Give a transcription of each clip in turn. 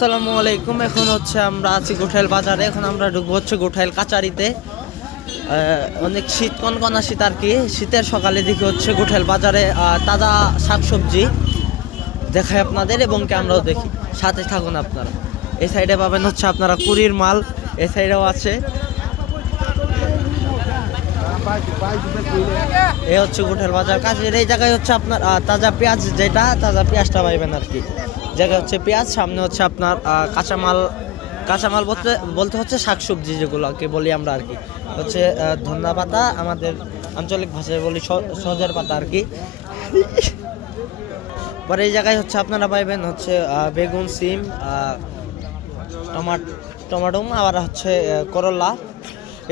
আসসালামু আলাইকুম। এখন হচ্ছে আমরা আছি গোঠাইল বাজারে। এখন আমরা ঢুকবো হচ্ছে গোঠাইল কাচারিতে। অনেক শীত, কনকনা শীত আর কি। শীতের সকালে দেখি হচ্ছে গোঠাইল বাজারে তাজা শাকসবজি দেখায় আপনাদের, এবং কি আমরাও দেখি। সাথে থাকুন আপনারা। এই সাইডে পাবেন হচ্ছে আপনারা কুড়ির মাল, এই সাইডেও আছে। এই হচ্ছে গোঠাইল বাজার কাছের এই জায়গায় হচ্ছে আপনার তাজা পেঁয়াজ, যেটা তাজা পেঁয়াজটা পাইবেন আর কি। জায়গায় হচ্ছে পেঁয়াজ, সামনে হচ্ছে আপনার কাঁচামাল। কাঁচামাল বলতে বলতে হচ্ছে শাকসবজি যেগুলোকে বলি আমরা আর কি, হচ্ছে ধনিয়া পাতা, আমাদের আঞ্চলিক ভাষায় বলি সজের পাতা আর কি। পরে এই জায়গায় হচ্ছে আপনারা পাইবেন হচ্ছে বেগুন, সিম, টমাটো, আবার হচ্ছে করলা।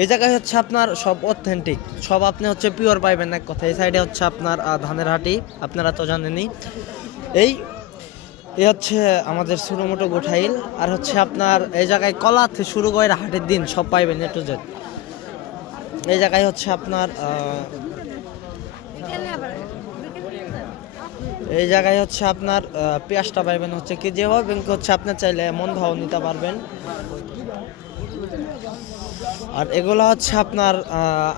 এই জায়গায় হচ্ছে আপনার সব অথেন্টিক, সব আপনি হচ্ছে পিওর পাইবেন এক কথা। এই সাইডে হচ্ছে আপনার ধানের হাটি, আপনারা তো জানেনই। এই হচ্ছে আমাদের ছোটো মোটো গোঠাইল। আর হচ্ছে আপনার এই জায়গায় কলা থেকে শুরু করে হাটের দিন সব পাইবেন এ টু জেড। এই জায়গায় হচ্ছে আপনার এই জায়গায় হচ্ছে আপনার পেঁয়াজটা পাইবেন হচ্ছে কেজি হবে, এবং হচ্ছে আপনার চাইলে মন ভাও নিতে পারবেন। আর এগুলো হচ্ছে আপনার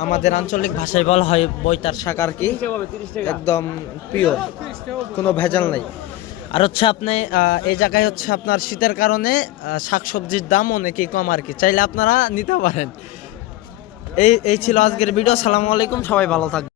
আমাদের আঞ্চলিক ভাষায় বলা হয় বৈতার শাক আর কি, একদম পিওর, কোনো ভেজাল নাই। আর হচ্ছে আপনি এই জায়গায় হচ্ছে আপনার শীতের কারণে শাকসবজির দাম অনেকই কম আর কি, চাইলে আপনারা নিতে পারেন। এই ছিল আজকের ভিডিও। আসসালামু আলাইকুম, সবাই ভালো থাকবেন।